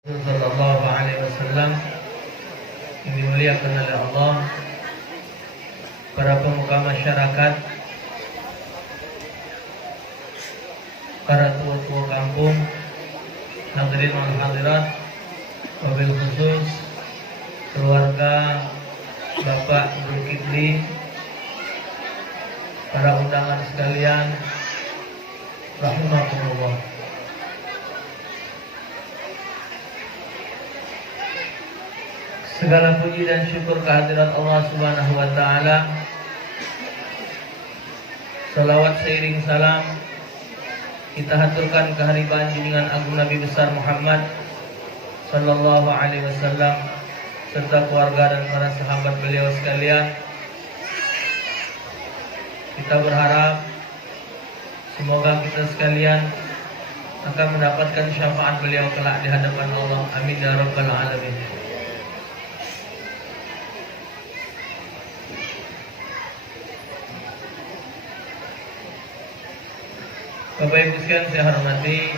Sallallahu alaihi wasallam yang dimuliakan oleh Allah, para pemuka masyarakat, para tua-tua kampung, hadirin wal hadirat, wabil khusus keluarga Bapak Zulkifli, para undangan sekalian, rahimakumullah. Segala puji dan syukur kehadirat Allah Subhanahu wa taala. Salawat seiring salam kita haturkan kehadiran junjungan agung Nabi besar Muhammad sallallahu alaihi wasallam serta keluarga dan para sahabat beliau sekalian. Kita berharap semoga kita sekalian akan mendapatkan syafaat beliau kelak di hadapan Allah. Amin ya rabbal alamin. Bapak Ibu sekalian saya hormati,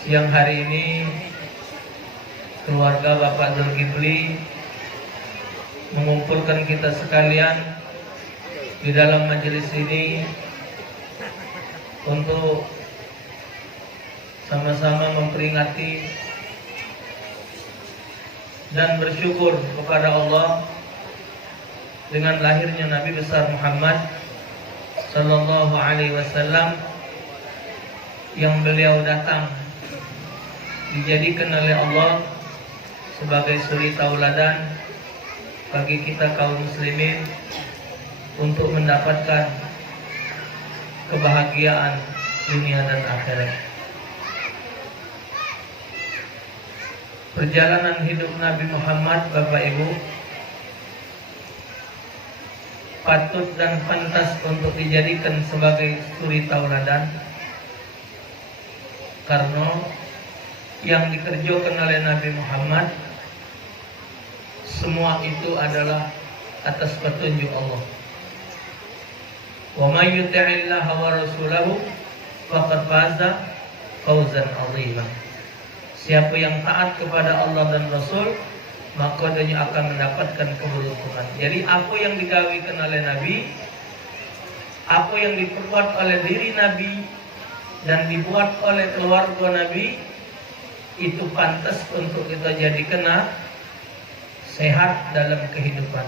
siang hari ini keluarga Bapak Zulkifli mengumpulkan kita sekalian di dalam majelis ini untuk sama-sama memperingati dan bersyukur kepada Allah dengan lahirnya Nabi besar Muhammad sallallahu alaihi wasallam, yang beliau datang dijadikan oleh Allah sebagai suri tauladan bagi kita kaum muslimin untuk mendapatkan kebahagiaan dunia dan akhirat. Perjalanan hidup Nabi Muhammad, Bapak Ibu, patut dan pantas untuk dijadikan sebagai suri tauladan, karena yang dikerjakan oleh Nabi Muhammad semua itu adalah atas petunjuk Allah. Wa may yuti'illaha wa rasulahu faqad faza fawzan 'azima. Siapa yang taat kepada Allah dan Rasul, maka dia akan mendapatkan keberuntungan. Jadi apa yang digawikan oleh Nabi, apa yang diperbuat oleh diri Nabi dan dibuat oleh keluarga Nabi, itu pantas untuk kita jadikan sehat dalam kehidupan.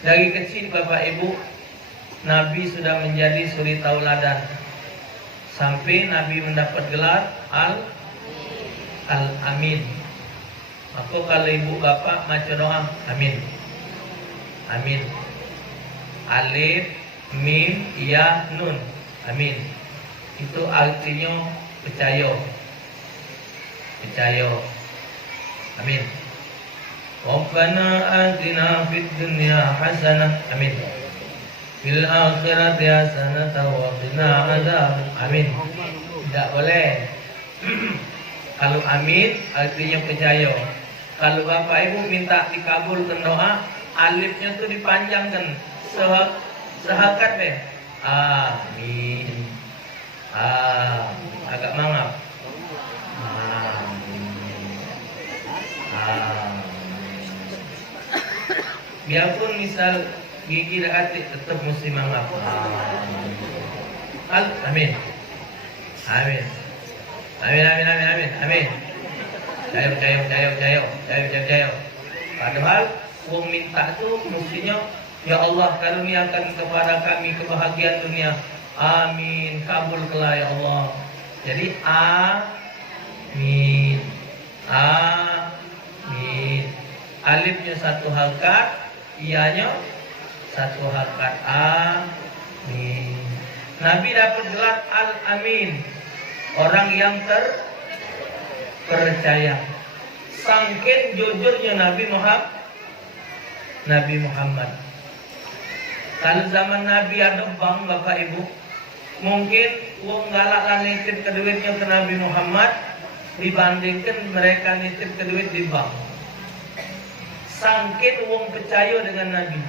Dari kecil Bapak Ibu, Nabi sudah menjadi suri tauladan sampai Nabi mendapat gelar Al-Amin. Aku kalau ibu bapak maca doa, amin, amin. Alif, mim, ya, nun, amin. Itu artinya percaya, percaya, amin. Rabbana atina fid dunya hasanah, amin. Fil akhirati hasanah wa qina adzab, amin. Tidak boleh. Kalau amin artinya percaya. Kalau Bapak Ibu minta dikabulkan doa, alifnya tuh dipanjangkan sehakat deh. Amin. Agak mangap. Amin. Biarpun misal gigi atik tetap mesti mangap. Amin. Amin. Amin, amin, amin, amin, amin. Jaya. Padahal wong minta itu mestinya, ya Allah karuniakan kepada kami kebahagiaan dunia. Amin, kabul kelah ya Allah. Jadi amin, amin. Alifnya satu harokat, ianya satu harokat. Amin. Nabi dapat gelar Al-Amin, orang yang terpercaya. Sangkin jujurnya Nabi Muhammad. Kalau zaman Nabi ada bank, Bapak Ibu, mungkin uang galak nitip ke duitnya ke Nabi Muhammad dibandingkan mereka nitip ke duit di bank. Sangkin uang percaya dengan Nabi.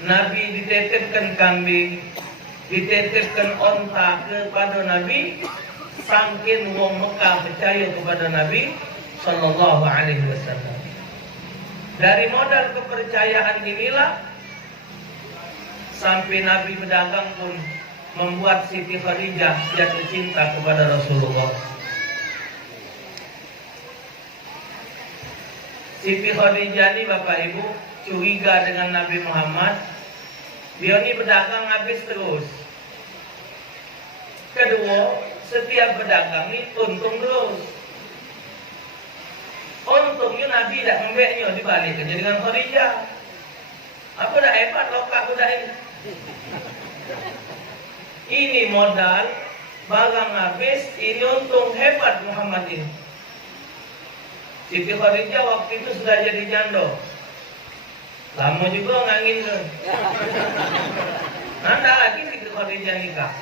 Nabi dititipkan kambing, dititipkan onta kepada Nabi, Sangkin wong Mekah percaya kepada Nabi Sallallahu Alaihi Wasallam. Dari modal kepercayaan inilah sampai Nabi berdagang pun membuat Siti Khadijah jatuh cinta kepada Rasulullah. Siti Khadijah ini Bapak Ibu curiga dengan Nabi Muhammad. Dia ini berdagang habis terus. Kedua, setiap berdagang ini untung terus. Untungnya Nabi tidak membeknya dibalik aja dengan Khadijah. Apa dah hebat lokak budak ini. Ini modal, barang habis, ini untung hebat Muhammad ini. Siti Khadijah waktu itu sudah jadi janda. Lama juga ngangin kan. Nanda lagi Siti Khadijah nikah.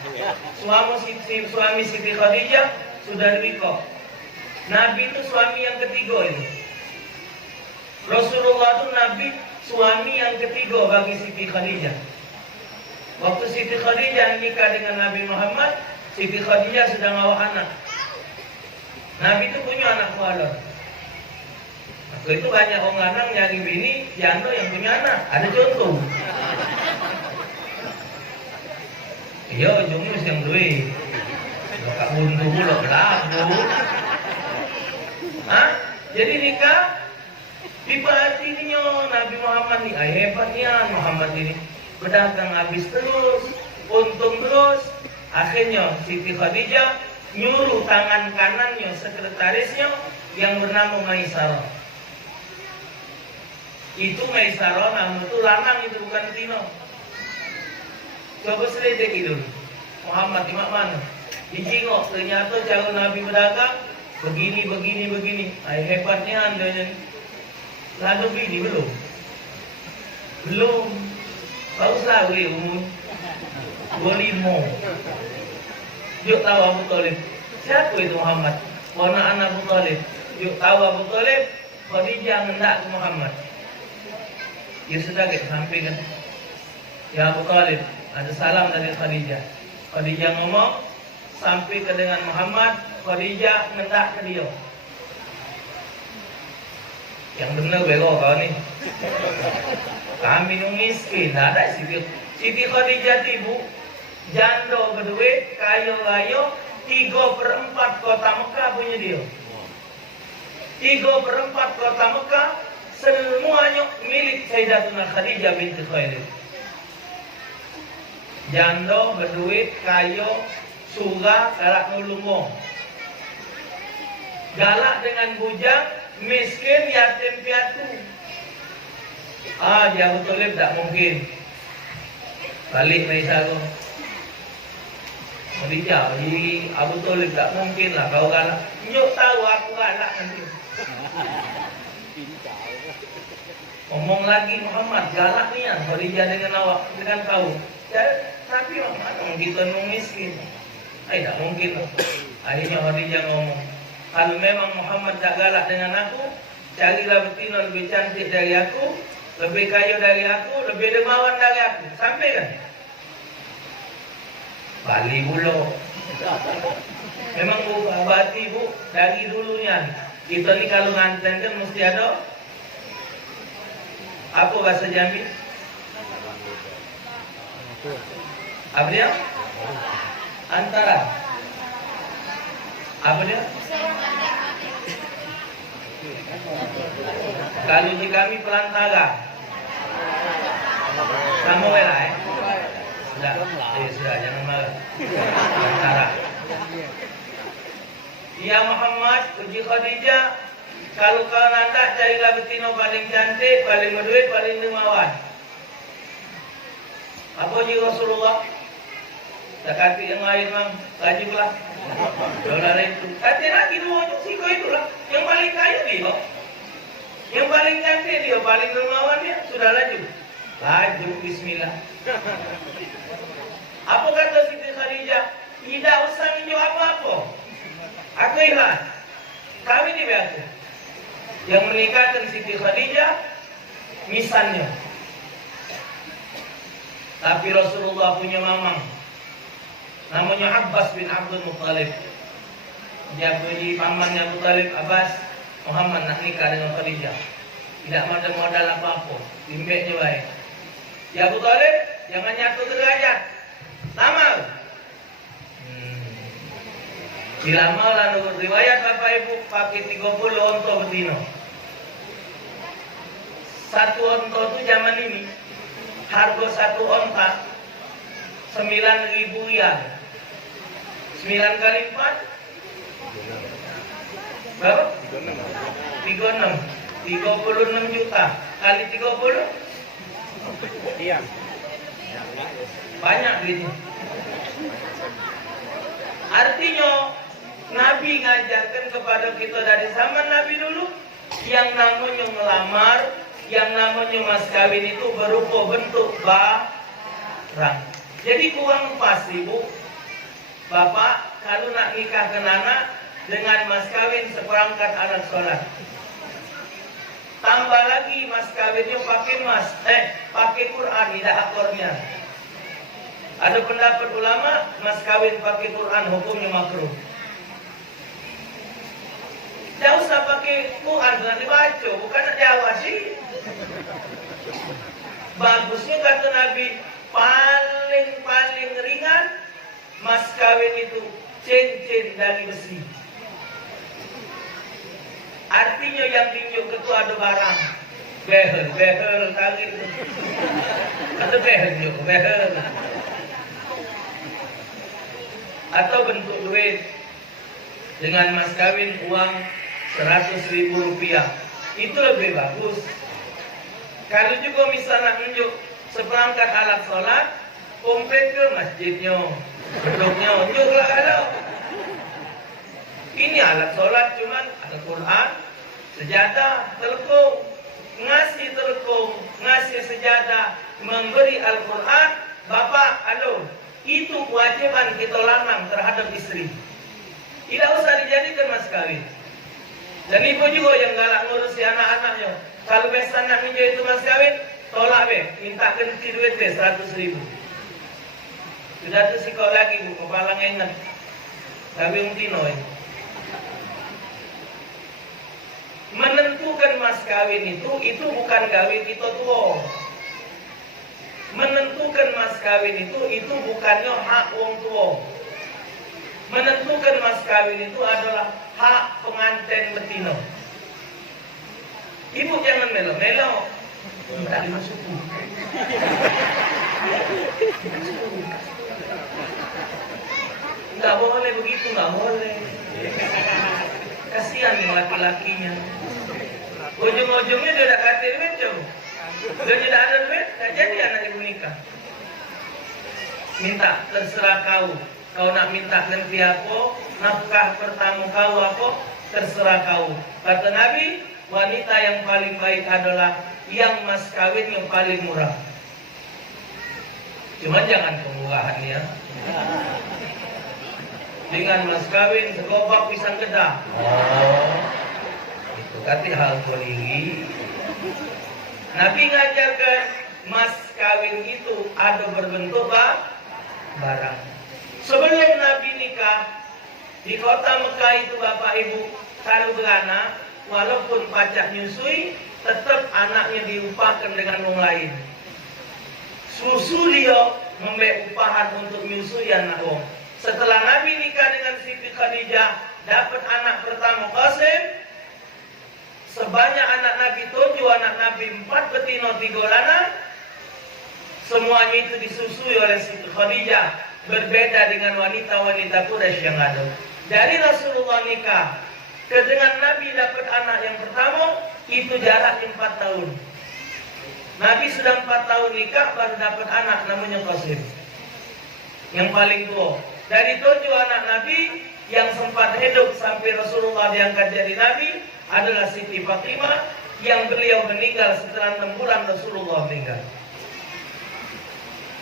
Suami Siti Khadijah sudah nikah. Nabi itu suami yang ketiga itu. Rasulullah itu Nabi suami yang ketiga bagi Siti Khadijah. Waktu Siti Khadijah nikah dengan Nabi Muhammad, Siti Khadijah sedang ngawak anak. Nabi itu punya anak kuala. Waktu itu banyak orang lanang nyari bini janda yang punya anak. Ada contoh. Iya, ujungnya mesti yang duit. Kak buntu pula berlaku. Jadi nikah diperhatiinnya Nabi Muhammad ini. Hebatnya Muhammad ini. Berdagang habis terus, untung terus. Akhirnya Siti Khadijah nyuruh tangan kanannya, sekretarisnya yang bernama Maisarah. Itu Maisarah, nama itu lanang, itu bukan Tino. Coba selidiki itu Muhammad di mana? Dijengok, ternyata cara Nabi berdagang begini. Hebatnya anda ini. Lalu bini belum. Baru selalu umur 25. Yuk tahu Abu Talib. Siapa itu Muhammad? Ponakan Abu Talib. Yuk tahu Abu Talib. Khadijah hendak ke Muhammad. Ya sudah sampaikan. Ya Abu Talib, ada salam dari Khadijah. Khadijah ngomong, sampai ke dengan Muhammad, Khadijah hendak ke dia. Yang benar bego kau nih. Kami miskin, ada Siti Khadijah ibu, janda berduit, kayo-kayo, 3/4 kota Mekah punya dia. 3/4 kota Mekah semuanya milik Sayyidatuna Khadijah binti Khuwailid. Janda berduit, kayo, surah, galak nulung. Galak dengan bujang, miskin, yatim piatu. Dia Abu Talib tak mungkin. Balik Maisarah. Khadijah, Abu Talib tak mungkin lah kau galak. Nyok tahu aku galak nanti. Ngomong lagi Muhammad, galak ni ya Khadijah dengan awak, dengan kau. Tapi Muhammad kita miskin. Tak mungkin. Akhirnya Khadijah ngomong, kalau memang Muhammad tak galak dengan aku, carilah betina lebih cantik dari aku, lebih kaya dari aku, lebih dermawan dari aku. Sampai kan? Bali bulo. Memang bu, abadi bu, dari dulunya. Kita ni kalau nganten kan mesti ada. Apa bahasa Jambi? Apa dia? Antara. Apa dia? Kalau di kami pelantara. Kamu lah Sudah, jangan marah. Pelantara. Ya Muhammad, uji Khadijah, kalau kau nanti carilah betina paling cantik, paling berduit, paling dermawan. Apa uji Rasulullah? Tak kata yang lain mang, lagi pula. Dolar itu. Kata lagi dua siko itulah. Yang paling kaya dia. Yang paling cantik dia, paling dermawan dia. Sudah laju. Laju, bismillah. Apa kata Siti Khadijah? Tidak usah minjem apa-apa. Aku ikhlas. Kami ini biasa. Yang menikahkan Siti Khadijah, misalnya. Tapi Rasulullah punya mamang. Namanya Abbas bin Abdul Muttalib. Dia puji pamannya Abu Talib, Abbas, Muhammad nak nikah dengan Khadijah. Tidak modal apa-apa, bimbeknya baik. Ya Abu Talib, jangan nyatu derajat, tamal. Dilama lah menurut riwayat Bapak Ibu pakai 30 onto betina. Satu onto itu zaman ini harga satu onta 9.000 riyal. 9 kali 4 berapa? 36 juta kali 30 Iya. banyak gitu. Artinya Nabi ngajarkan kepada kita dari zaman Nabi dulu, yang namanya melamar, yang namanya mas kawin itu berupa bentuk barang. Jadi kurang pas ibu, bapak kalau nak nikahkan anak dengan mas kawin seperangkat alat sholat. Tambah lagi mas kawinnya pakai Quran, tidak akornya. Ada pendapat ulama mas kawin pakai Quran hukumnya makruh. Tidak usah pakai Quran, jangan dibaca, bukan nak Jawa sih. Bagusnya kata Nabi, paling ringan mas kawin itu cincin dari besi. Artinya yang tunjuk itu ada barang. Behel kali itu. Ada behel. Atau bentuk duit dengan mas kawin uang 100.000 rupiah, itu lebih bagus. Kalau juga misalnya menunjuk seperangkat alat sholat, komplit ke masjidnya, bedoknya, unjuklah kalau. Ini alat sholat cuman ada Quran, sejadah, telekung, ngasih sejadah, memberi Al-Quran, bapak, itu kewajiban kita lanang terhadap istri. Tidak usah dijadikan mas kawin. Dan ibu juga yang galak ngurusi anak-anaknya. Kalau pesta nak minta itu mas kawin, tolak minta ganti duit 100.000. Sudah tu sikau lagi bu, kepala ingat. Tapi tino menentukan mas kawin itu bukan kawin kita tua. Menentukan mas kawin itu bukannya hak wong tua. Menentukan mas kawin itu adalah hak pengantin betina. Ibu jangan melo-melo. Tak dimasuki. Enggak boleh begitu, enggak boleh. Kasihan laki-lakinya. Ujung-ujungnya dia tak kasih duit jauh. Dia tidak ada duit, tak jadi anak ibu nikah. Minta, terserah kau. Kau nak minta ganti apa, nafkah pertama kau apa, terserah kau. Kata Nabi, wanita yang paling baik adalah yang mas kawin yang paling murah. Cuma jangan kemurahan ya. Dengan mas kawin segobak pisang kedah. Itu kata hal tinggi. Nabi ngajarkan mas kawin itu ada berbentuk barang. Sebelum Nabi nikah di kota Mekah itu bapak ibu, kalau beranak walaupun pacak nyusui, tetap anaknya diupahkan dengan orang lain. Susu dia memberi upahan untuk menyusui anak orang. Setelah Nabi nikah dengan Siti Khadijah, dapat anak pertama Qasim. Sebanyak anak Nabi 7, anak Nabi 4 betina 3 lanang. Semuanya itu disusui oleh Siti Khadijah. Berbeda dengan wanita-wanita Quraisy yang ada. Dari Rasulullah nikah ke dengan Nabi dapat anak yang pertama, itu jarak 4 tahun. Nabi sudah 4 tahun nikah baru dapat anak namanya Qasim, yang paling tua. Dari 7 anak Nabi yang sempat hidup sampai Rasulullah diangkat jadi Nabi adalah Siti Fatimah, yang beliau meninggal setelah 6 bulan Rasulullah meninggal.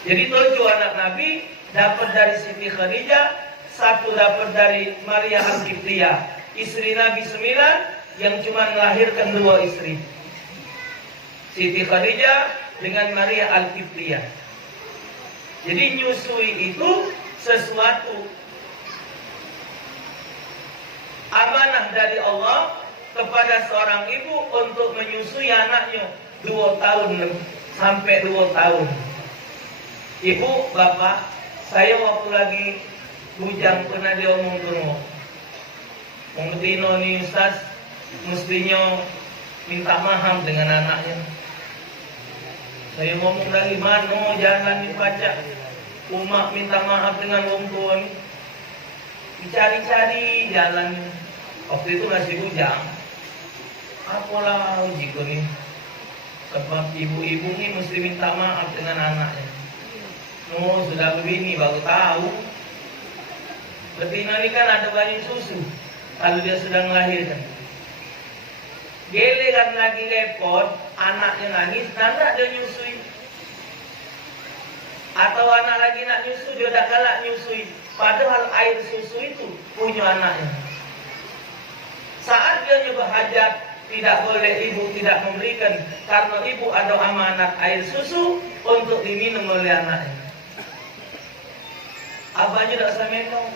Jadi 7 anak Nabi dapat dari Siti Khadijah, 1 dapat dari Maria Al-Qibtiyah, istri Nabi 9 yang cuma melahirkan 2 istri. Siti Khadijah dengan Maria Al-Qibtiyah. Jadi nyusui itu sesuatu amanah dari Allah kepada seorang ibu untuk menyusui anaknya 2 tahun sampai 2 tahun. Ibu, bapak, saya waktu lagi bujang pernah diomong dulu. Mengedino nih Ustaz, mestinya minta maaf dengan anaknya. Saya ngomong dari mana jalan dibaca, umat minta maaf dengan wong tua nih. Dicari-cari jalan. Waktu itu masih bujang. Apalah jika nih, sebab ibu-ibu nih mesti minta maaf dengan anaknya. Oh, sudah begini baru tahu. Betina ini kan ada bayi susu kalau dia sedang melahirkan. Giliran lagi repot, anaknya nangis, tidak dia nyusui. Atau anak lagi nak nyusu, dia tak galak nyusui. Padahal air susu itu punya anaknya. Saat dia nyoba hajat, tidak boleh ibu tidak memberikan, karena ibu ada amanat air susu untuk diminum oleh anaknya. Abahnya tidak usah minum.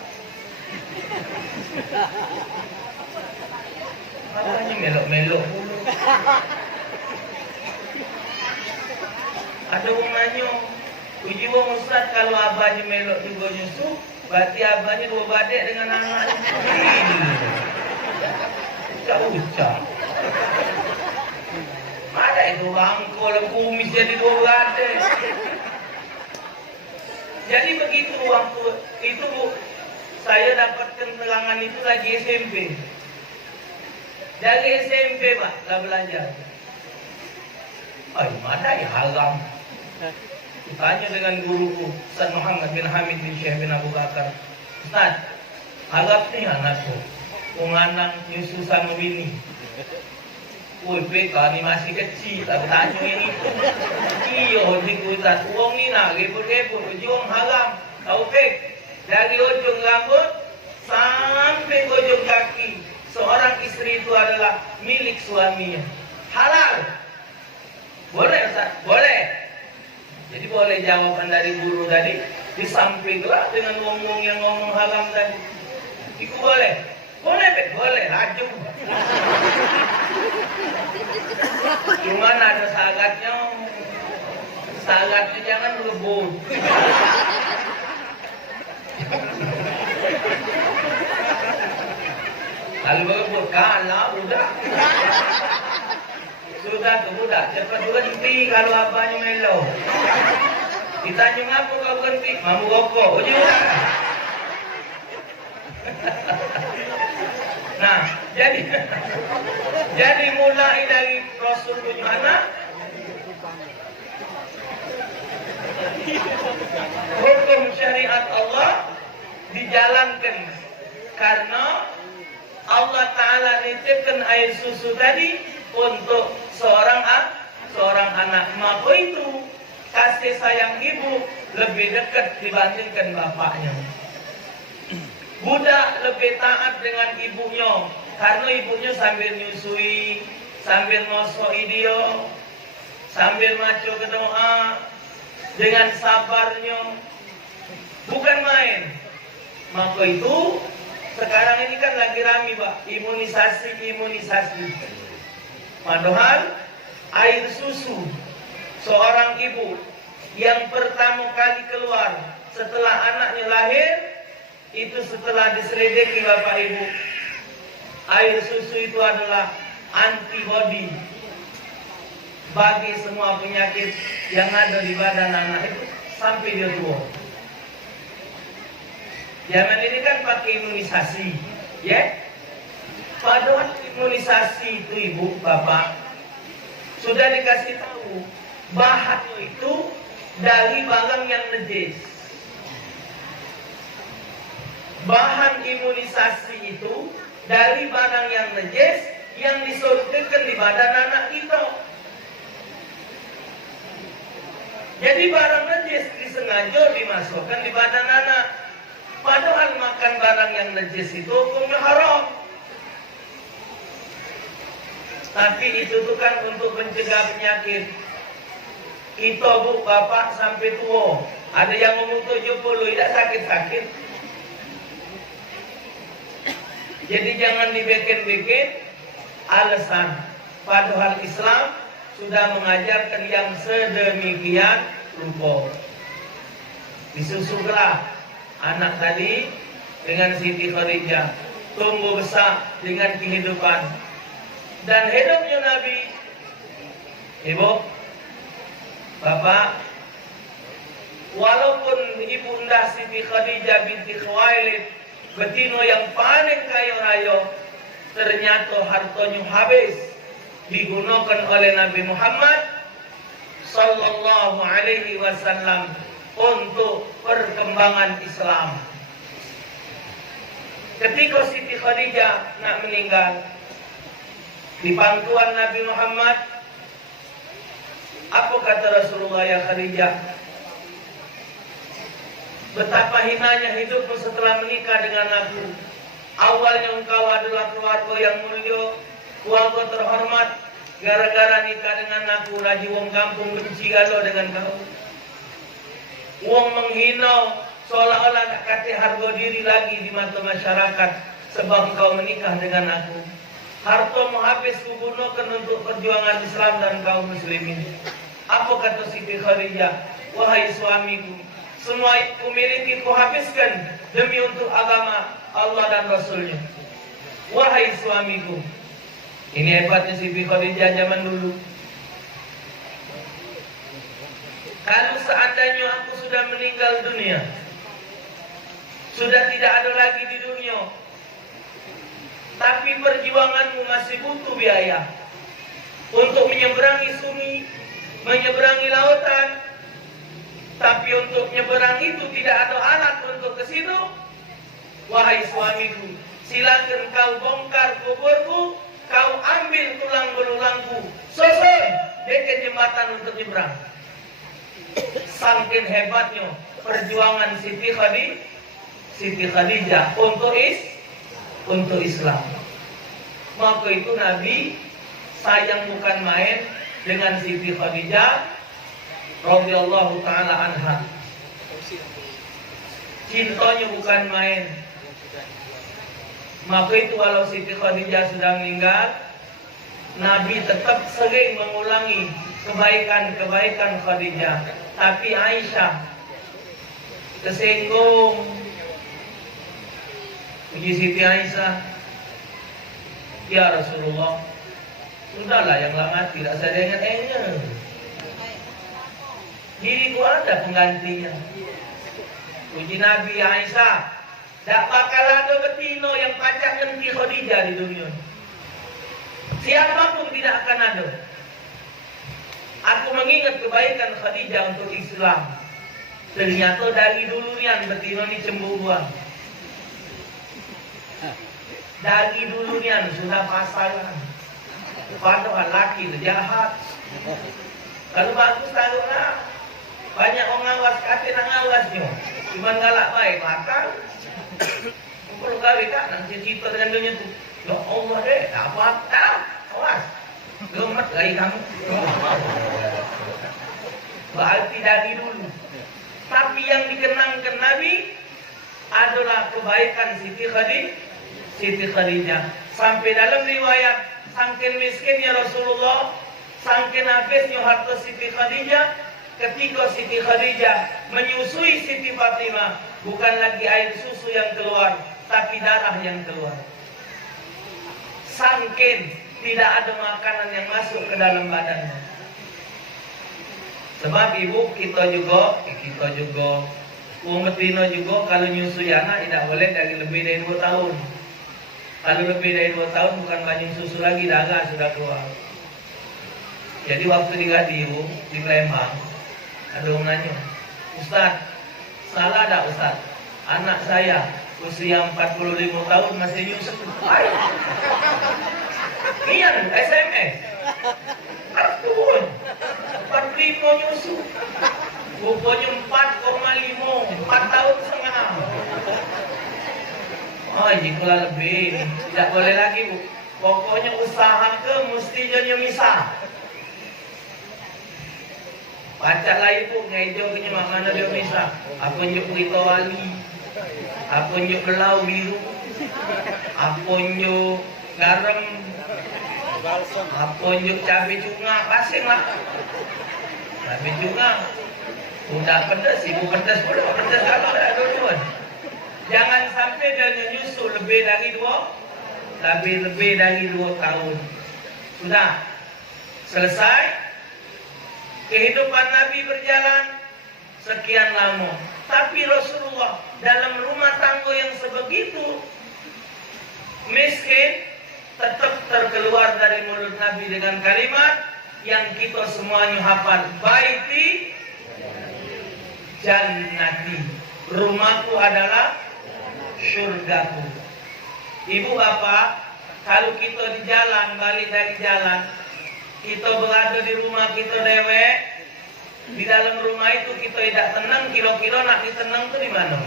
Abahnya melok-melok dulu. Ada orang nanya, uji wong Ustaz, kalau abahnya melok juga nyusu, berarti abahnya 2 badek dengan anaknya. Ucap-ucap. Ada itu bangkol kumis jadi 2 badek. Jadi begitu waktu itu Bu, saya dapatkan terangan itu lagi SMP. Dari SMP Pak, lah belajar. Mana ya haram? Tanya dengan guruku, Ustaz Muhammad bin Hamid bin Syekh bin Abu Bakar. Ustaz, haram nih anakku. Penganang nyusu sama bini. Woi, PK ni masih kecil, tak tanya yang itu. Iya, Ustaz, uang ni nak repot-repot, ujung haram. Tahu PK? Dari ujung rambut sampai ujung kaki, seorang istri itu adalah milik suaminya. Halal. Boleh Ustaz? Boleh. Jadi boleh jawaban dari guru tadi, disampinglah dengan ngomong yang ngomong haram tadi. Itu boleh. Boleh, Bek? Boleh, rajum. Cuman ada syaratnya. Syaratnya jangan rebut. Kalau berebut kalah, udah. Sudah tuh, udah. Cepat berhenti kalau abahnya melo. Ditanya ngapa kau berhenti? Mau rokok. Udah. Nah, jadi mulai dari Rasul punya anak, hukum syariat Allah dijalankan karena Allah Ta'ala nitipkan air susu tadi untuk seorang anak. Maka itu kasih sayang ibu lebih dekat dibandingkan bapaknya. Budak lebih taat dengan ibunya karena ibunya sambil nyusui, sambil ngosoi dia, sambil maco ke doa dengan sabarnya, bukan main. Maka itu sekarang ini kan lagi rame Pak, imunisasi. Padahal air susu seorang ibu yang pertama kali keluar setelah anaknya lahir, itu setelah diselidiki Bapak Ibu, air susu itu adalah antibodi bagi semua penyakit yang ada di badan anak itu sampai dia tua. Zaman ini kan pakai imunisasi, ya. Padahal imunisasi itu Ibu, Bapak, sudah dikasih tahu bahannya itu dari barang yang najis. Bahan imunisasi itu dari barang yang najis yang disuntikkan di badan anak kita. Jadi barang najis disengaja dimasukkan di badan anak. Padahal makan barang yang najis itu hukumnya haram. Tapi itu tuh kan untuk mencegah penyakit. Kita Bu, Bapak sampai tua, ada yang umur 70 tidak sakit-sakit. Jadi jangan dibikin-bikin alasan. Padahal Islam sudah mengajarkan yang sedemikian rupa. Disusulah anak tadi dengan Siti Khadijah, tumbuh besar dengan kehidupan dan hidupnya Nabi. Ibu, Bapak, walaupun ibunda Siti Khadijah binti Khuwailid betino yang paling kaya raya, ternyata hartanya habis digunakan oleh Nabi Muhammad sallallahu alaihi wasallam untuk perkembangan Islam. Ketika Siti Khadijah nak meninggal di pangkuan Nabi Muhammad, apa kata Rasulullah, ya Khadijah, betapa hinanya hidupmu setelah menikah dengan aku. Awalnya engkau adalah keluarga yang mulia, keluarga terhormat. Gara-gara nikah dengan aku, raji wong kampung benci galau dengan kau. Wong menghina, seolah-olah tak kata harga diri lagi di mata masyarakat sebab engkau menikah dengan aku. Hartamu habis kugunakan untuk perjuangan Islam dan kaum muslimin. Apa kata Siti Khadijah? Wahai suamiku, semua yang kumiliki kuhabiskan demi untuk agama Allah dan Rasulnya. Wahai suamiku. Ini hebatnya Siti Khadijah zaman dulu. Kalau seandainya aku sudah meninggal dunia, sudah tidak ada lagi di dunia, tapi perjuanganmu masih butuh biaya untuk menyeberangi sungai, menyeberangi lautan, tapi untuk menyeberang itu tidak ada alat untuk ke situ. Wahai suamiku, silakan kau bongkar kuburku, kau ambil tulang belulangku, susun bikin jembatan untuk nyebrang. Saking hebatnya perjuangan Siti Khadijah untuk Islam. Maka itu Nabi sayang bukan main dengan Siti Khadijah radhiyallahu taala anha. Cintanya bukan main. Maka itu walau Siti Khadijah sudah meninggal, Nabi tetap sering mengulangi kebaikan-kebaikan Khadijah. Tapi Aisyah tersinggung. Puji Siti Aisyah, ya Rasulullah, sudahlah yang lama tidak saya ingat-ingat. Diriku ada penggantinya. Puji Nabi Aisyah, tak bakal ada betino yang pacak ganti Khadijah di dunia. Siapapun tidak akan ada. Aku mengingat kebaikan Khadijah untuk Islam. Ternyata dari dulunya betino ini cemburuan. Dari dulunya sudah pasangan. Padahal laki jahat. Kalau bagus tahu lah. Banyak orang ngawas, kata nak ngawasnya. Cuma galak baik, maka perlu kawin kak, nanti cerita dengan dunia tu. Ya Allah deh, apa-apa, awas. Gemet lagi kamu. Berarti dari dulu. Tapi yang dikenangkan Nabi adalah kebaikan Siti Khadijah. Sampai dalam riwayat, sangkin miskinnya Rasulullah, sangkin habisnya harta Siti Khadijah, ketika Siti Khadijah menyusui Siti Fatimah, bukan lagi air susu yang keluar, tapi darah yang keluar. Sangkin tidak ada makanan yang masuk ke dalam badannya. Sebab ibu kita juga Wong betina juga kalau nyusui anak tidak boleh dari lebih dari 2 tahun. Kalau lebih dari 2 tahun bukan banyak susu lagi, darah sudah keluar. Jadi waktu di Palembang, ada orang nanya, Ustaz, salah tak Ustaz? Anak saya usia 45 tahun masih nyusu. Iyan, SMS. Kartun. 45 nyusu. Rupanya 4,5, 4 tahun setengah. Oh, jika lebih, tidak boleh lagi bu. Pokoknya usaha ke mesti jadi misah. Pacak lah ibu, ngejo punya mana dia misah. Aku njuk berita wali, aku njuk belau biru. Aponyo garam, Balsam. aponyo cabai cunga, pasing lah. Cabai cunga. Udah pedas, ibu pedas pun pedas kalau ada duluan. Jangan sampai dia nyusul lebih dari 2 tahun. Sudah selesai. Kehidupan Nabi berjalan sekian lama. Tapi Rasulullah dalam rumah tangga yang sebegitu miskin tetap terkeluar dari mulut Nabi dengan kalimat yang kita semuanya hafal. Baiti jannati. Rumahku adalah syurgaku. Ibu bapak, kalau kita di jalan, balik dari jalan, kita berada di rumah kita dewek, di dalam rumah itu kita tidak tenang, kira-kira nak ditenang itu di mana?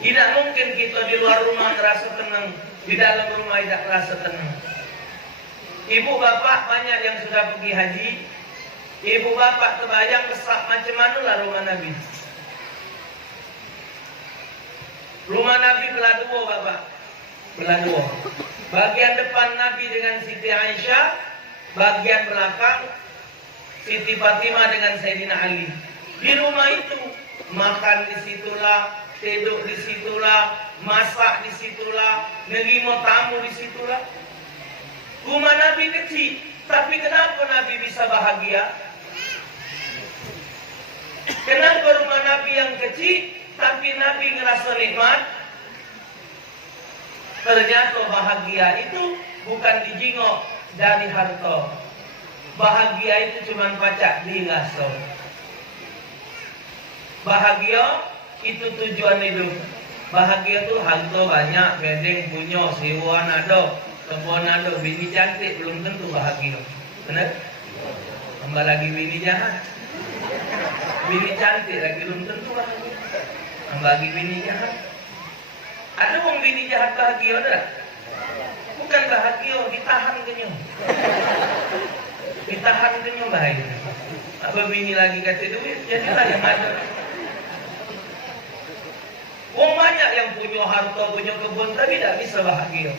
Tidak mungkin kita di luar rumah merasa tenang, di dalam rumah tidak merasa tenang. Ibu bapak banyak yang sudah pergi haji. Ibu bapak terbayang besar macam mana lah rumah Nabi. Rumah Nabi belah dua bapak, belah dua. Bagian depan Nabi dengan Siti Aisyah, bagian belakang Siti Fatimah dengan Sayyidina Ali. Di rumah itu makan di situlah, tidur di situlah, masak di situlah, nerima tamu di situlah. Rumah Nabi kecil, tapi kenapa Nabi bisa bahagia? Kenapa rumah Nabi yang kecil, tapi Nabi ngerasa nikmat? Ternyata bahagia itu bukan dijingok dari harta. Bahagia itu cuma pacak dirasa. Bahagia itu tujuan hidup. Bahagia itu harta banyak, bedeng punya, sewaan ada, kebun ada, bini cantik belum tentu bahagia. Benar? Tambah lagi bini jahat. Bini cantik lagi belum tentu bahagia. Tambah lagi bini jahat. Ada orang bini jahat bahagia ada? Bukan bahagia, ditahan kenyang. Ditahan kenyang bahagia. Apa bini lagi kasih duit, jadilah yang ada. Orang banyak yang punya harta, punya kebun, tapi tidak bisa bahagia.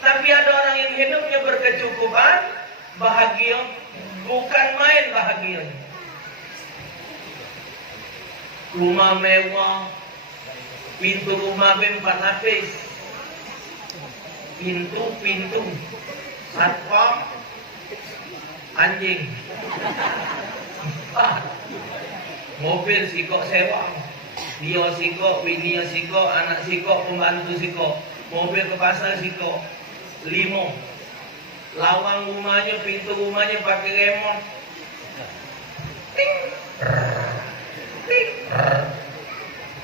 Tapi ada orang yang hidupnya berkecukupan, bahagia, bukan main bahagianya. Rumah mewah, pintu rumah berempat lapis, pintu, satpam, anjing, mobil sikok sewa, dia sikok, bini sikok, anak sikok, pembantu sikok, mobil ke pasar sikok, 5, lawang rumahnya, pintu rumahnya pakai remote, ting, ting,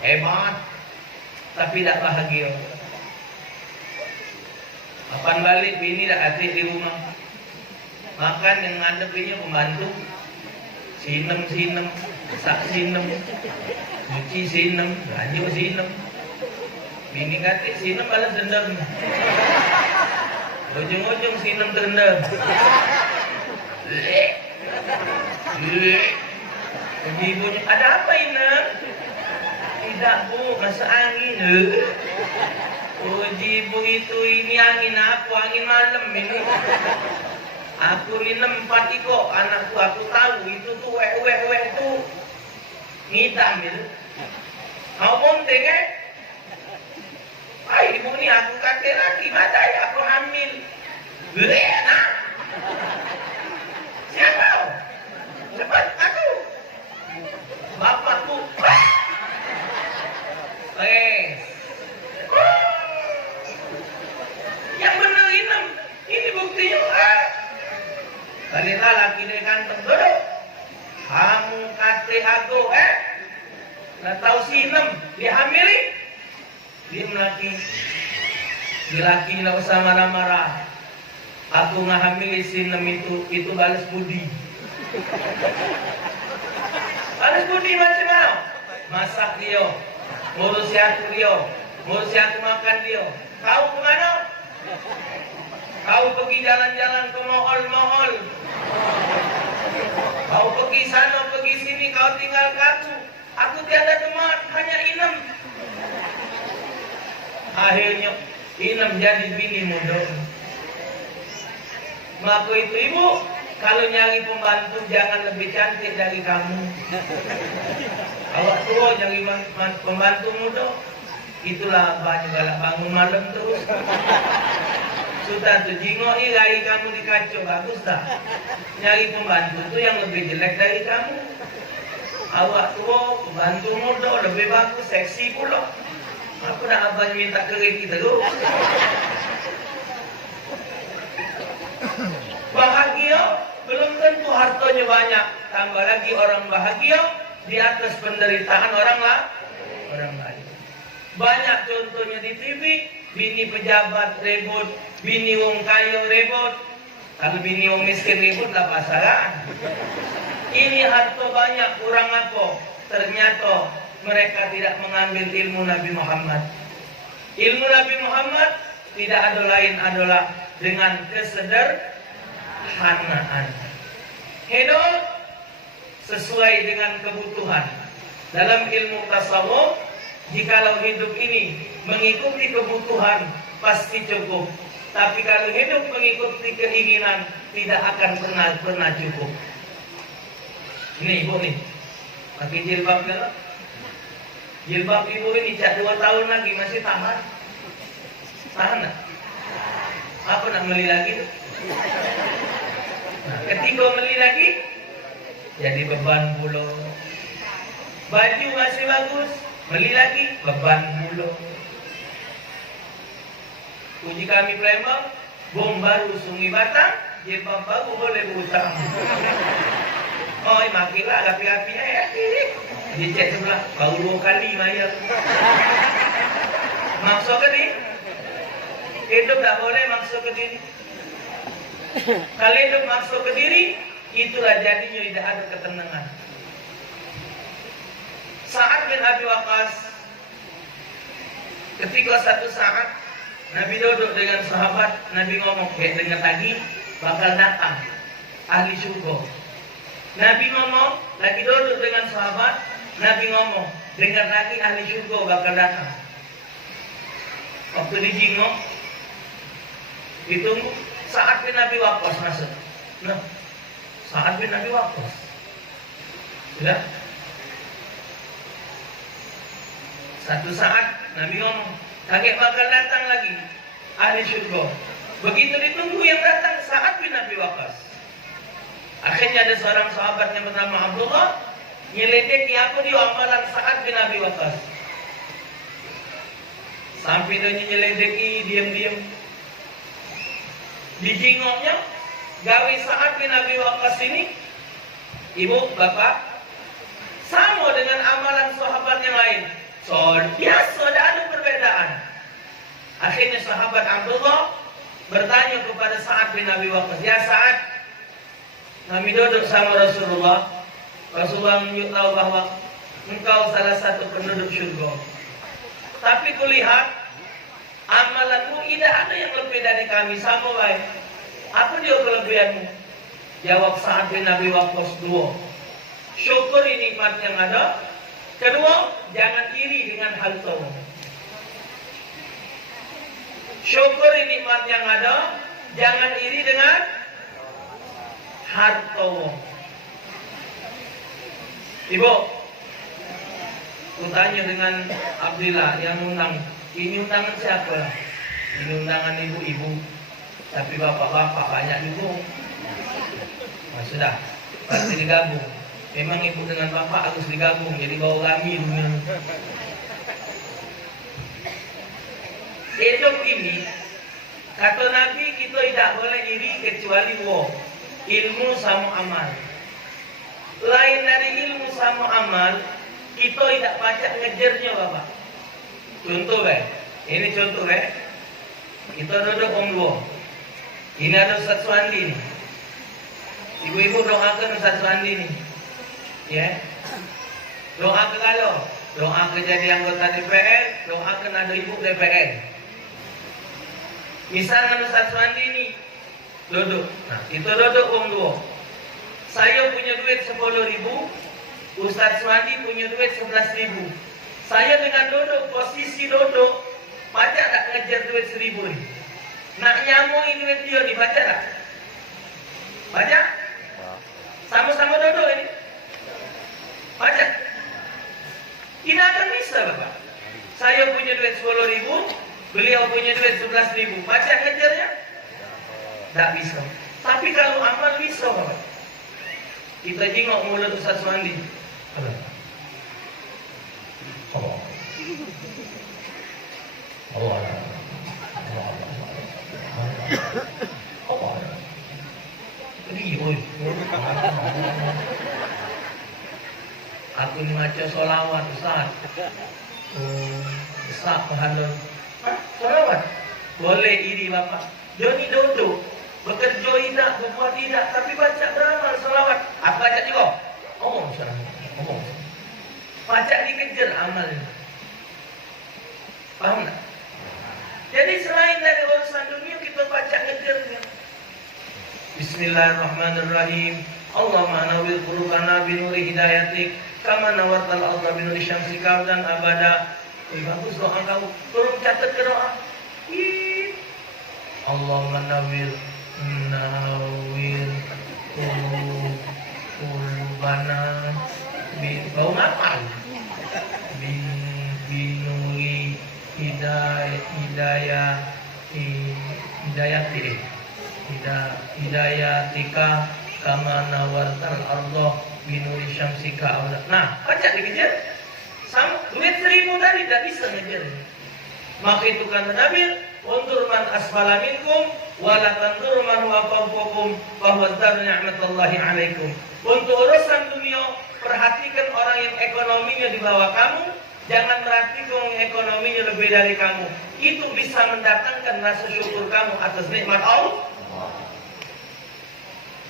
hebat, tapi tidak bahagia. Kapan balik bini dah atik di rumah, makan yang ngadepinnya pembantu, sinem, sak sinem, cuci sinem, baju sinem. Bini kata sinem balas dendam. Ujung-ujung sinem terendam. Ibunya, ada apa Inem? Tidak bu, masa angin. Uji ibu itu ini angin aku, angin malam ini. Aku ni 4 iko, anakku aku tahu itu tuh weh tuh ngidam itu. Kau monteng ibu ni aku kakek lagi, mata ya aku hamil. Nah. Siapa? Cepat aku. Bapakku. Yang benar ini buktinya. Kalihlah laki dia ganteng duduk. Kamu kate aku nggak tahu sinem dia hamili. Dia laki. Dia laki nggak usah marah-marah. Aku nggak hamili sinem itu balas budi. Balas budi macam mana? Masak dia, ngurusi aku makan dia. Kau kemana? Kau pergi jalan-jalan ke mall. Kau pergi sana, pergi sini, kau tinggal aku. Aku tiada teman, hanya Inem. Akhirnya inem jadi bini muda. Maka itu ibu, kalau nyari pembantu jangan lebih cantik dari kamu. Awak tua nyari pembantu muda, itulah banyak galak bangun malam terus. Sudah tuh jingok rai kamu dikacau, bagus tak? Nyari pembantu tuh yang lebih jelek dari kamu. Awak tua, pembantu muda lebih bagus, seksi pula. Apa nak abang minta keriki terus? Bahagia belum tentu hartanya banyak, tambah lagi orang bahagia di atas penderitaan orang lain. Banyak contohnya di TV, bini pejabat ribut, bini wong kaya ribut. Kalau bini wong miskin ribut lah pasaran. Ini harta banyak, kurang apa? Ternyata mereka tidak mengambil ilmu Nabi Muhammad. Ilmu Nabi Muhammad tidak ada lain adalah dengan kesederhanaan. Hidup sesuai dengan kebutuhan. Dalam ilmu tasawuf, jikalau hidup ini mengikuti kebutuhan pasti cukup. Tapi kalau hidup mengikuti keinginan tidak akan pernah cukup. Ini ibu nih, pakai jilbab kan? Jilbab ibu ini cak 2 tahun lagi masih tahan. Tahan tak? Apa nak beli lagi? Nah, ketika beli lagi jadi beban pula. Baju masih bagus, beli lagi beban pula. Uji kami Palembang, bom baru Sungai Batang, jilbab baru boleh berhutang. Oh, makilah rapi-rapinya ya. Dicek sebelah, baru 2 kali bayar. Maksud ke ni? Hidup tak boleh maksud ke diri. Kalau hidup maksud ke diri, itulah jadinya tidak ada ketenangan. Sa'ad bin Abi Waqqas, ketika satu saat Nabi duduk dengan sahabat, Nabi ngomong, dengar lagi bakal datang ahli syurga. Nabi ngomong, lagi duduk dengan sahabat, Nabi ngomong, dengar lagi ahli syurga bakal datang. Waktu dijingok, ditunggu, Sa'ad bin Abi Waqqas masuk. Nah, Sa'ad bin Abi Waqqas. Sudah? Satu saat Nabi ngomong, kaget bakal datang lagi ahli syurga. Begitu ditunggu yang datang Sa'ad bin Abi Waqqas. Akhirnya ada seorang sahabat yang bernama Abdullah nyeledeki apa dia amalan Sa'ad bin Abi Waqqas. Sampai dia nyeledeki diam-diam. Dijingoknya gawe Sa'ad bin Abi Waqqas ini, ibu, bapak, sama dengan amalan sahabat yang lain. Biasa, tidak ada perbedaan. Akhirnya sahabat Abdullah bertanya kepada Sa'ad bin Abi Waqqas, ya Sa'ad, kami duduk sama Rasulullah. Rasulullah menyatakan bahwa engkau salah satu penduduk syurga. Tapi kulihat amalanmu tidak ada yang lebih dari kami, sama baik. Apa dia kelebihanmu? Jawab Sa'ad bin Abi Waqqas, 2. Syukuri nikmat yang ada. Kedua, jangan iri dengan harta. Syukuri nikmat yang ada, jangan iri dengan harta. Ibu, aku tanya dengan Abdillah yang undang. Ini undangan siapa? Ini undangan ibu-ibu. Tapi bapak-bapak banyak juga. Nah, sudah, pasti digabung. Memang ibu dengan bapak harus digabung, jadi bawa kami. Hidup ini, kata Nabi, kita tidak boleh iri kecuali 2. Ilmu sama amal. Lain dari ilmu sama amal, kita tidak pacak ngejarnya bapak. Contoh ini contoh kita duduk dua. Ini ada Ustaz Suandi nih. Ibu-ibu doakan Ustaz Suandi nih. Ya. Doa ke kalau, doa ke jadi anggota DPR, doakan ada ibu DPR. Misalnya Ustaz Suandi nih duduk. Nah, itu duduk dua. Saya punya duit 10.000, Ustaz Suandi punya duit 11.000. Saya dengan duduk, posisi duduk, Pajak tak ngejar duit 1.000 ni. Nak nyamui duit dia ni, baca tak? Baca? Sama-sama duduk ini. Baca. Ini akan bisa Bapak. Saya punya duit 10.000, beliau punya duit 11.000. Baca ngejarnya? Tak bisa. Tapi kalau amal bisa Bapak. Kita jengok mulut Ustaz Suhandi. Allah. Allah. Allah. Aku ni macam solawat Ustaz. Ustaz pahala. Solawat? Boleh iri Bapak. Joni duduk. Bekerja tidak, berbuat tidak. Tapi baca beramal solawat. Apa baca juga? Omong salah. Omong. Baca dikejar amalnya. Faham tak? Jadi selain dari urusan dunia, kita baca ngejarnya. Bismillahirrahmanirrahim. Allahumma nawwir qulubana bi nuri hidayatik kama nawartal arda bi nuri syamsika dan abada. Bagus doa kamu. Tolong catat ke doa. Allahumma nawwir qulubana bi bau ngapal. Bi nuri hidayatika kama nawartal arda binuri syamsika. Nah, baca dikejar. Sama duit 1.000 tadi tidak bisa ngejar. Maka itu kata Nabi, undur man asfala minkum wala tandur man huwa fawqakum fa huwa dzar ni'matallahi 'alaikum. Untuk urusan dunia, perhatikan orang yang ekonominya di bawah kamu. Jangan perhatikan ekonominya lebih dari kamu. Itu bisa mendatangkan rasa syukur kamu atas nikmat Allah.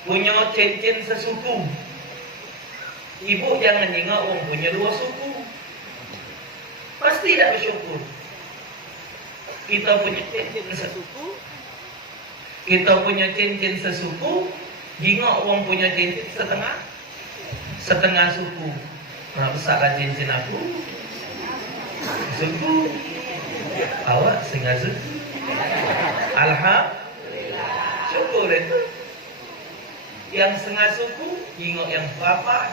Punya cincin sesuku. Ibu jangan ingat orang punya 2 suku. Pasti tidak bersyukur. Kita punya cincin sesuku. Kita punya cincin sesuku. Jingok orang punya cincin setengah suku. Nah, besarlah cincin aku. Suku awak sengaja. Alhamdulillah. Syukur itu. Yang setengah suku jingok yang berapa?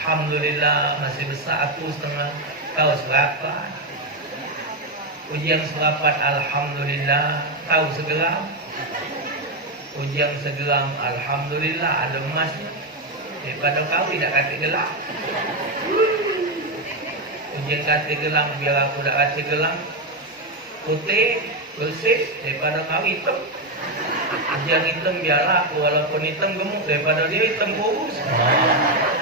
Alhamdulillah masih besar aku setengah. Kau seberapa? Ujian seberapa? Alhamdulillah. Kau segeram? Ujian segeram. Alhamdulillah ada emasnya. Daripada kau tidak kata gelap. Ujian kata gelang biar aku tak kata gelang. Putih, bersih daripada kau hitam. Ujian hitam biarlah aku walaupun hitam gemuk daripada dia hitam kurus.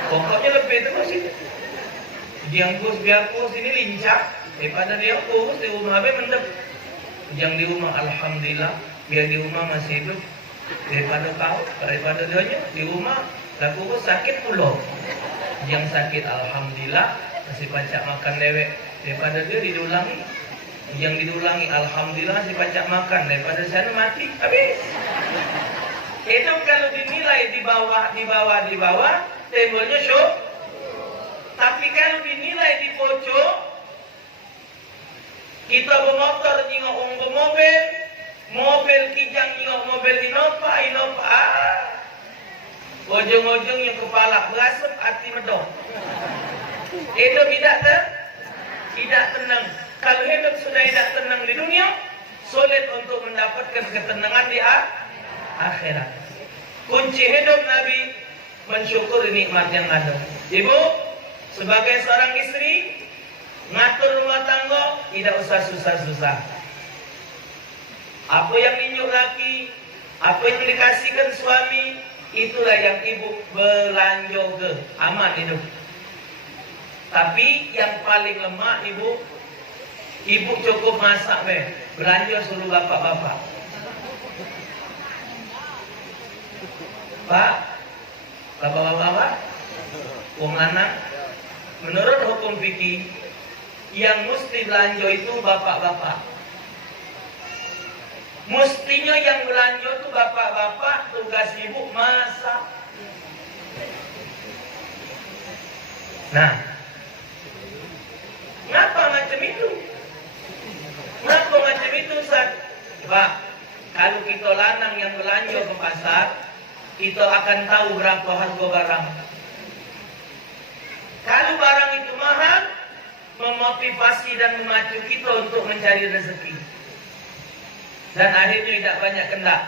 Pokoknya lebih terus itu. Ujian kurus biar kurus ini lincah daripada dia kurus di rumah habis mendep. Ujian di rumah alhamdulillah biar di rumah masih hidup daripada dia di rumah lah kurus sakit pula. Yang sakit alhamdulillah masih pacak makan lewek daripada dia didulangi. Yang didulangi alhamdulillah masih pacak makan daripada sana mati habis. Itu kalau dinilai di bawah timbulnya syuk. Tapi kalau dinilai di pojok, kita bermotor nyingok orang bermobil, mobil kijang nyingok mobil inopa. Ujung-ujungnya kepala berasap, hati medok. Hidup tidak tenang. Kalau hidup sudah tidak tenang di dunia, sulit untuk mendapatkan ketenangan di akhirat. Kunci hidup Nabi mensyukuri nikmat yang ada. Ibu, sebagai seorang istri, ngatur rumah tangga tidak usah susah-susah. Apa yang ninjuk laki, apa yang dikasihkan suami, itulah yang ibu belanja ke aman hidup. Tapi yang paling lemah ibu cukup masak belanja suruh bapak-bapak. Pak, bapak-bapak, wong anak, menurut hukum fikih yang mesti belanja itu bapak-bapak. Mestinya yang belanja itu bapak-bapak, tugas ibu masak. Nah, ngapa macam itu? Pak, kalau kita lanang yang belanja ke pasar, kita akan tahu berapa harga barang. Kalau barang itu mahal, memotivasi dan memacu kita untuk mencari rezeki. Dan akhirnya tidak banyak kendak.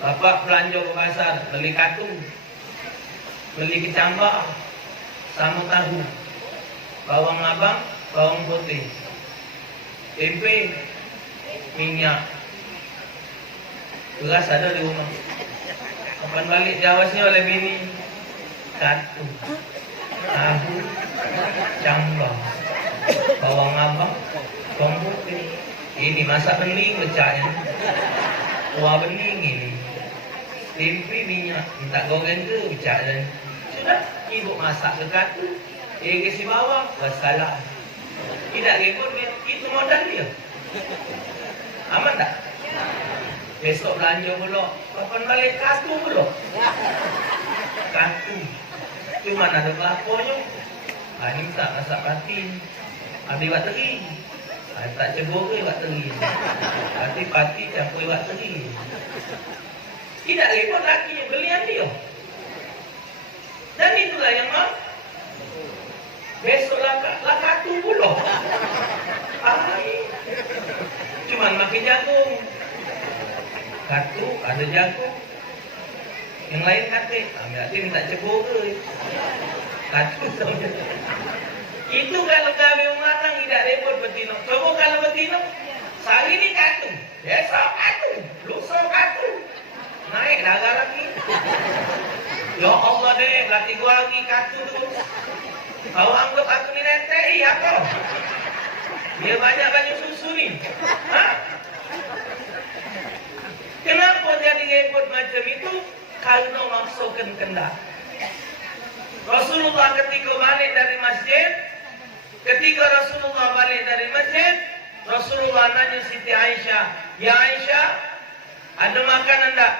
Bapak belanja ke pasar, beli katu, beli kecambah, sama tahu, bawang abang, bawang putih, tempe, minyak, beras ada di rumah. Kapan balik Jawa sini oleh bini, katu, tahu, cambah, bawang abang, bawang putih. Ini masak bening pecahnya, kuah bening ini, tempe minyak, minta goreng ke pecah. Sudah, ibu masak ke katu, kasih bawang, wassalam. Tidak repot dia, itu modal dia. Aman tak? Besok belanja pula, kapan balik katu pula? Katu, cuma ada kelaponya. Ini tak masak patin, ambil bateri. Tak cebur ke bateri. Berarti pati campur bateri. Tidak repot lagi belian dia. Dan itulah yang besok katu pula. Cuman makin jagung. Katu ada jagung. Yang lain kate, berarti minta cebur ke. Katu sama. Itu kalau gawe wong lanang tidak repot betina. Coba kalau betina, sehari ini katu, besok katu, lusa katu, naik darah lagi. Ya Allah deh, latih gua lagi katu terus. Kau anggap aku ni netei apa? Dia banyak susu ni. Hah? Kenapa jadi repot macam itu? Karena maksudkan kendak. Rasulullah ketika balik dari masjid, Rasulullah nanya Siti Aisyah, "Ya Aisyah, ada makanan tak?"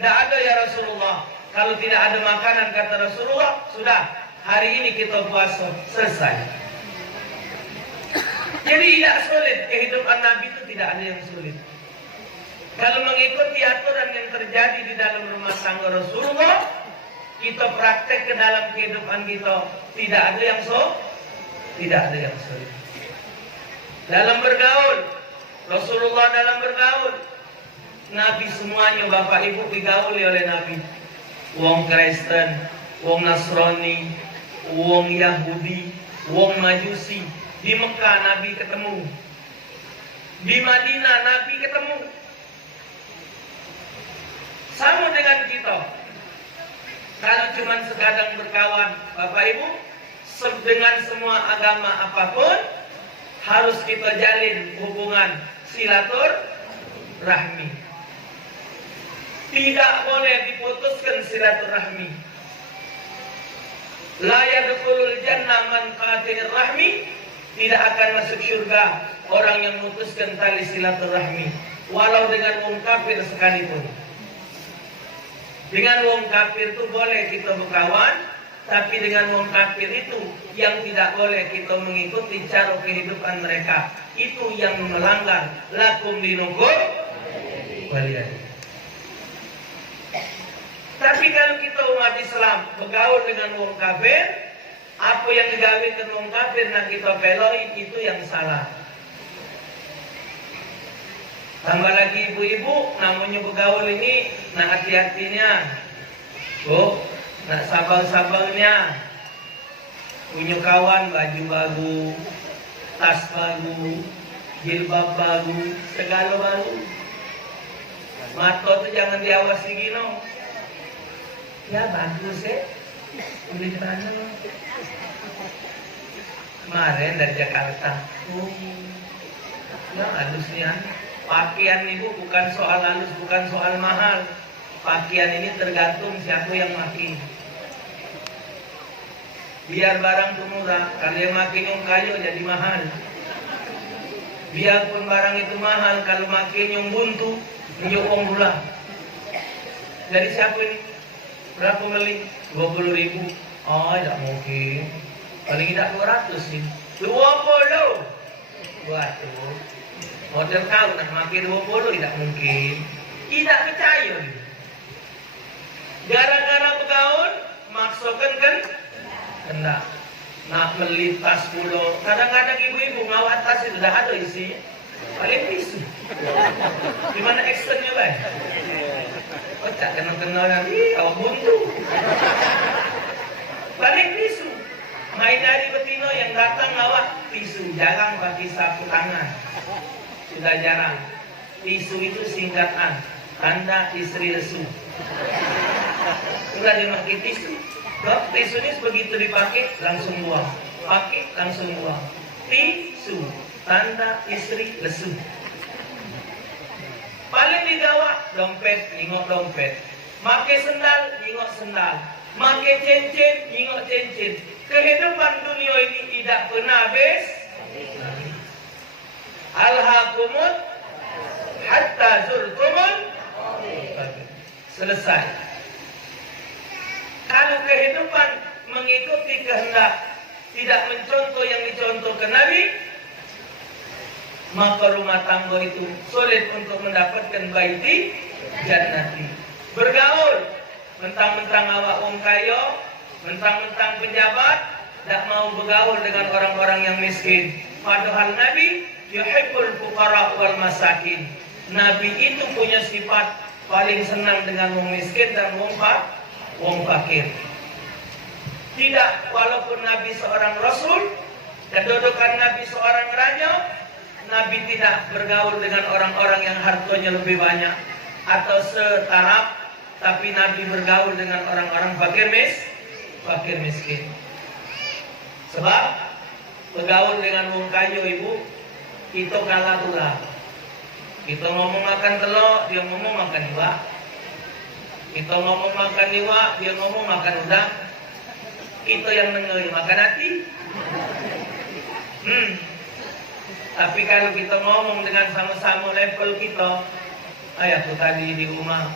"Tidak ada ya Rasulullah." Kalau tidak ada makanan, kata Rasulullah, sudah, hari ini kita puasa, selesai. Jadi tidak sulit, kehidupan Nabi itu tidak ada yang sulit. Kalau mengikuti aturan yang terjadi di dalam rumah tangga Rasulullah, kita praktek ke dalam kehidupan kita, tidak ada yang sulit. Dalam bergaul, Rasulullah dalam bergaul, Nabi semuanya bapak ibu digauli oleh Nabi. Wong Kristen, wong Nasrani, wong Yahudi, wong Majusi. Di Mekah Nabi ketemu, di Madinah Nabi ketemu. Sama dengan kita. Kalau cuma sekadang berkawan, bapak ibu, dengan semua agama apapun, harus kita jalin hubungan silaturahmi. Tidak boleh diputuskan silaturahmi. La yadkhulul jannah man qati'ir rahmi. Tidak akan masuk surga orang yang memutuskan tali silaturahmi, walau dengan wong kafir sekalipun. Dengan wong kafir itu boleh kita berkawan, tapi dengan wong kafir itu yang tidak boleh kita mengikuti cara kehidupan mereka. Itu yang melanggar lakum dinukum waliyadin. Tapi kalau kita umat Islam bergaul dengan wong kafir, apa yang digawekan wong kafir nak kita peloi, itu yang salah. Tambah lagi ibu-ibu, namanya bergaul ini nak hati-hatinya. Oh, nak sabar-sabarnya. Punya kawan baju baru, tas baru, jilbab baru, segala baru. Mata tu jangan diawasi gino. Ya bagus Beli di mana? Kemarin dari Jakarta. Oh, ya halusnya. Pakaian ibu bukan soal halus, bukan soal mahal. Pakaian ini tergantung siapa yang makin. Biar barang itu murah, kalau yang makin yang kayu jadi mahal. Biarpun barang itu mahal, kalau makin yang buntu, nyokong pula. Dari siapa ini? Berapa beli? 20.000. Oh, tidak mungkin. Paling tidak 200 sih. 20. Waduh, model kau nak makin 20 tidak mungkin. Tidak percaya dia. Gara-gara bergaul, maksudkan kan? Kena nak melintas pulau. Kadang-kadang ibu-ibu ngawat tas itu dah ada isinya. Paling tisu. Gimana actionnya bang? Oh tak kenal-kenal nanti, awak buntu. Paling tisu. Main dari betino yang datang ngawat tisu. Jarang pakai sapu tangan. Sudah jarang. Tisu itu singkatan. Tanda istri lesu. Sudah dipakai tisu. Tisu ini begitu dipakai langsung buang. Pakai langsung buang. Tisu. Tanda istri lesu. Paling digawa dompet, ningok dompet. Make sendal, ningok sendal. Make cincin, ningok cincin. Kehidupan dunia ini tidak pernah habis. Alhaqumut hatta zurtumul. Selesai. Kalau kehidupan mengikuti kehendak, tidak mencontoh yang dicontohkan Nabi, maka rumah tangga itu sulit untuk mendapatkan baiti jannati. Bergaul, mentang-mentang awak wong kaya, mentang-mentang pejabat, tak mau bergaul dengan orang-orang yang miskin. Padahal Nabi yuhibbul fuqara wal masakin. Nabi itu punya sifat paling senang dengan wong miskin dan wong fakir. Tidak, walaupun Nabi seorang Rasul, kedudukan Nabi seorang raja, Nabi tidak bergaul dengan orang-orang yang hartanya lebih banyak atau setaraf, tapi Nabi bergaul dengan orang-orang fakir miskin. Sebab bergaul dengan wong kaya ibu, kita kalah tulah. Kita ngomong makan telur, dia ngomong makan iwak. Kita ngomong makan iwak, dia ngomong makan udang. Kita yang dengar makan hati. Tapi kalau kita ngomong dengan sama-sama level kita, aku tadi di rumah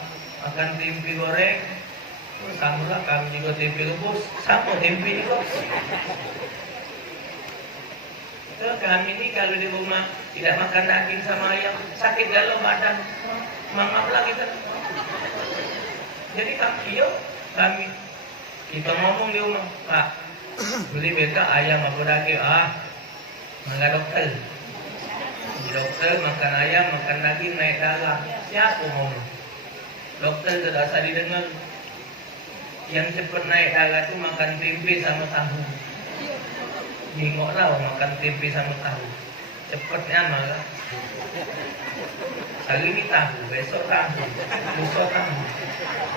makan tempe goreng, sama lah kami juga tempe rebus, sama tempe juga. Kami ini kalau di rumah tidak makan daging sama ayam, sakit dalam badan, mangap lah kita. Jadi kami kita ngomong di rumah, Pak, beli beta ayam apa daging? Mangga dokter. Di dokter makan ayam, makan daging naik darah. Siapa ngomong? Dokter sudah asal didengar. Yang cepat naik darah itu makan tempe sama tahu. Nengoklah makan tempe sama tahu. Cepatnya malah. Hari ini tahu, besok tahu, besok tahu.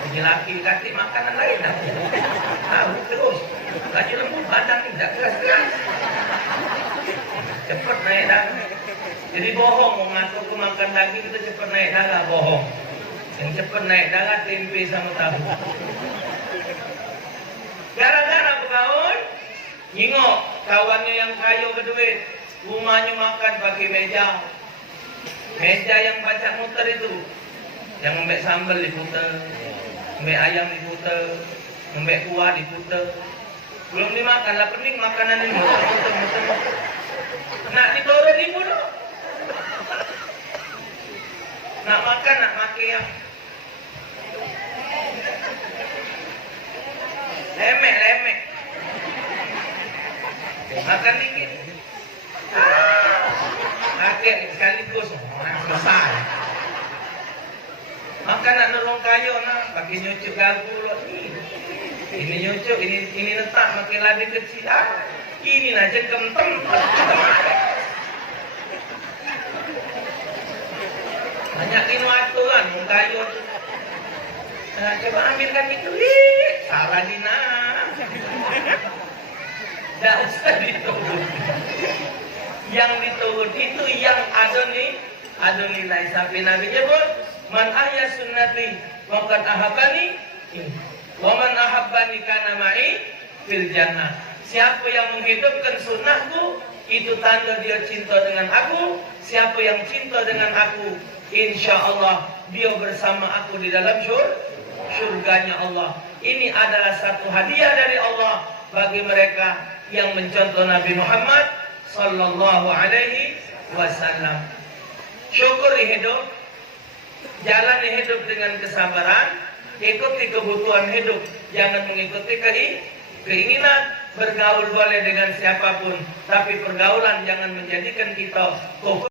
Punya laki kasih makanan lain tahu terus. Lagi lembut badan tidak keras-keras. Cepat naik darah. Jadi bohong mengaku aku makan daging itu cepat naik darah, bohong. Yang cepat naik darah tempe sama tahu. Gara-gara bergaul, nyingok kawannya yang kaya berduit, rumahnya makan pakai meja yang baca muter itu, yang membek sambal diputer, membek ayam diputer, membek kuah diputer. Belum dimakan lah, pening makanan ini muter. Nak diturun ibu dong. Nak makan, nak makan yang lemek. Makan dikit. Makan sekaligus. Selesai. Makan nak nolong kayu nak pakai nyucuk gagu loh ni. Ini nyucuk, ini letak makin ladi kecil. Ini aja kentem. Banyakin waktu kan, kayu. Coba ambilkan itu, salah Dina. Tidak usah diturut. Yang diturut itu yang ada nilai sampai Nabi nyebut, man ahya sunnati wa qad ahabbani wa man ahabbani kana ma'i fil jannah. Siapa yang menghidupkan sunnahku, itu tanda dia cinta dengan aku. Siapa yang cinta dengan aku, insya Allah dia bersama aku di dalam surganya Allah. Ini adalah satu hadiah dari Allah bagi mereka yang mencontoh Nabi Muhammad sallallahu alaihi wasallam. Syukuri hidup, jalani hidup dengan kesabaran, ikuti kebutuhan hidup, jangan mengikuti keinginan. Bergaul boleh dengan siapapun, tapi pergaulan jangan menjadikan kita